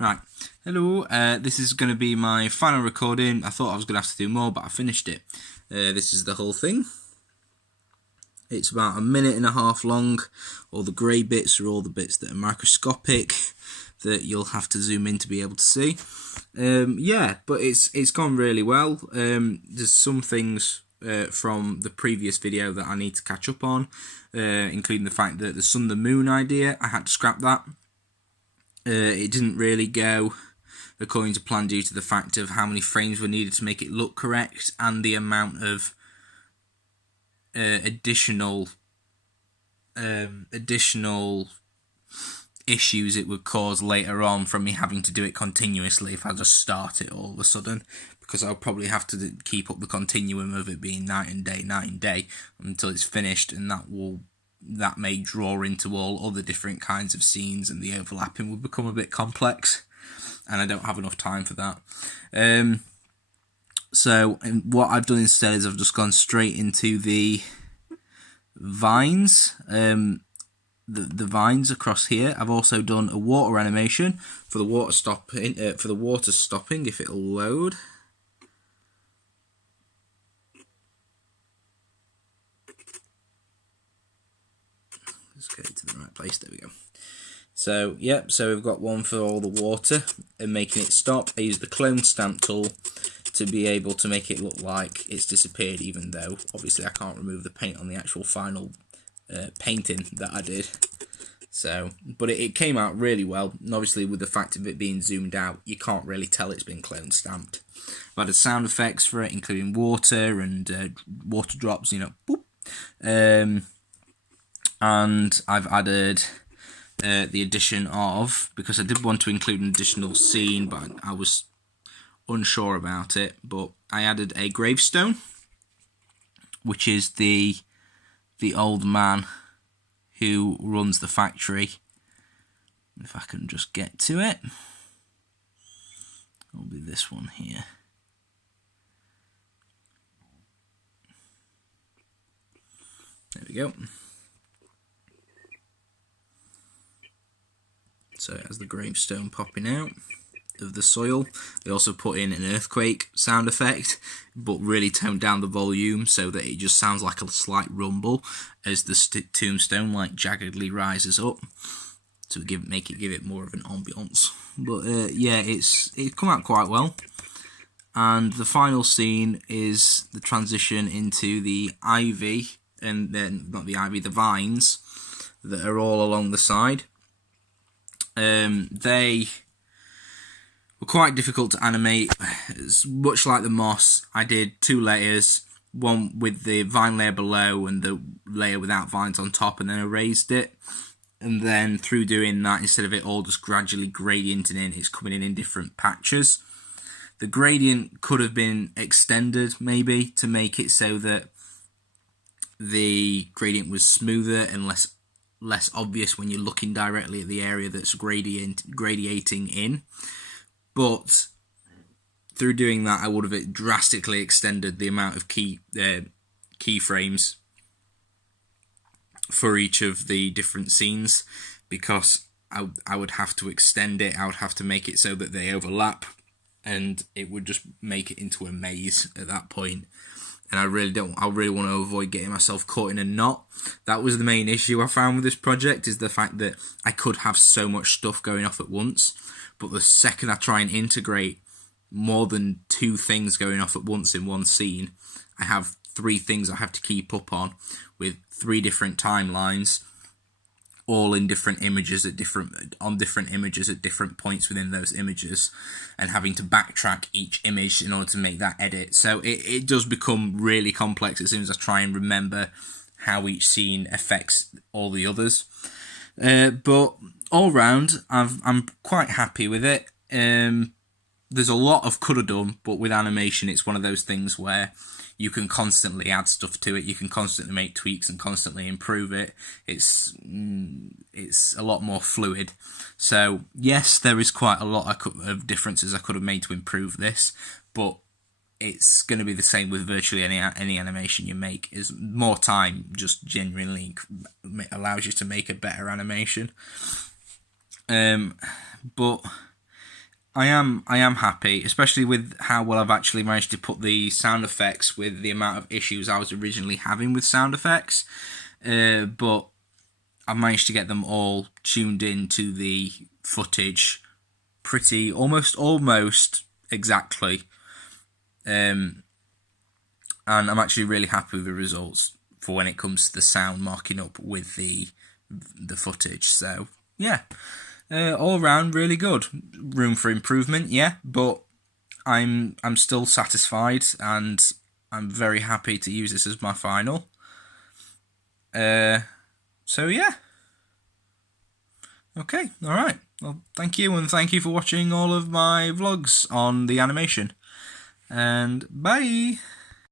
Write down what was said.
Right, hello, this is going to be my final recording. I thought I was going to have to do more, but I finished it. This is the whole thing. It's about 1.5 minutes long. All the grey bits are all the bits that are microscopic, that you'll have to zoom in to be able to see. Yeah, but it's gone really well. There's some things from the previous video that I need to catch up on, including the fact that the sun, the moon idea, I had to scrap that. It didn't really go according to plan due to the fact of how many frames were needed to make it look correct and the amount of additional issues it would cause later on from me having to do it continuously if I just start it all of a sudden, because I'll probably have to keep up the continuum of it being night and day until it's finished, and that may draw into all other different kinds of scenes, and the overlapping will become a bit complex, and I don't have enough time for that. So what I've done instead is I've just gone straight into the vines, the vines across here. I've also done a water animation for the water stopping, if it'll load. Let's get it to the right place. There we go. So so we've got one for all the water and making it stop. I used the clone stamp tool to be able to make it look like it's disappeared, even though obviously I can't remove the paint on the actual final painting that I did. So, but it came out really well, and obviously with the fact of it being zoomed out, you can't really tell it's been clone stamped. I've added sound effects for it, including water and water drops, boop. And I've added the addition of, because I did want to include an additional scene, but I was unsure about it, but I added a gravestone, which is the old man who runs the factory. If I can just get to it, it'll be this one here. There we go. So it has the gravestone popping out of the soil. They also put in an earthquake sound effect, but really toned down the volume so that it just sounds like a slight rumble as the tombstone like jaggedly rises up to give it more of an ambience. But yeah, it's come out quite well. And the final scene is the transition into the ivy, and then not the ivy, the vines that are all along the side. They were quite difficult to animate. It's much like the moss, I did 2 layers, one with the vine layer below and the layer without vines on top, and then erased it. And then through doing that, instead of it all just gradually gradienting in, it's coming in different patches. The gradient could have been extended maybe to make it so that the gradient was smoother and less obvious when you're looking directly at the area that's gradiating in. But through doing that, I would have drastically extended the amount of keyframes for each of the different scenes, because I would have to extend it. I would have to make it so that they overlap, and it would just make it into a maze at that point. And I really want to avoid getting myself caught in a knot. That was the main issue I found with this project, is the fact that I could have so much stuff going off at once, but the second I try and integrate more than 2 things going off at once in one scene, I have 3 things I have to keep up on, with 3 different timelines, all in different images at different images at different points within those images, and having to backtrack each image in order to make that edit. So it does become really complex as soon as I try and remember how each scene affects all the others. But all round, I'm quite happy with it. There's a lot of could have done, but with animation, it's one of those things where you can constantly add stuff to it. You can constantly make tweaks and constantly improve it. It's a lot more fluid. So yes, there is quite a lot of differences I could have made to improve this, but it's going to be the same with virtually any animation you make. Is more time just genuinely allows you to make a better animation. But I am happy, especially with how well I've actually managed to put the sound effects with the amount of issues I was originally having with sound effects. But I managed to get them all tuned in to the footage pretty almost exactly. And I'm actually really happy with the results for when it comes to the sound marking up with the footage. So yeah, all around really good. Room for improvement, yeah, but I'm still satisfied, and I'm very happy to use this as my final. So yeah. Okay, alright. Well, thank you, and thank you for watching all of my vlogs on the animation. And bye!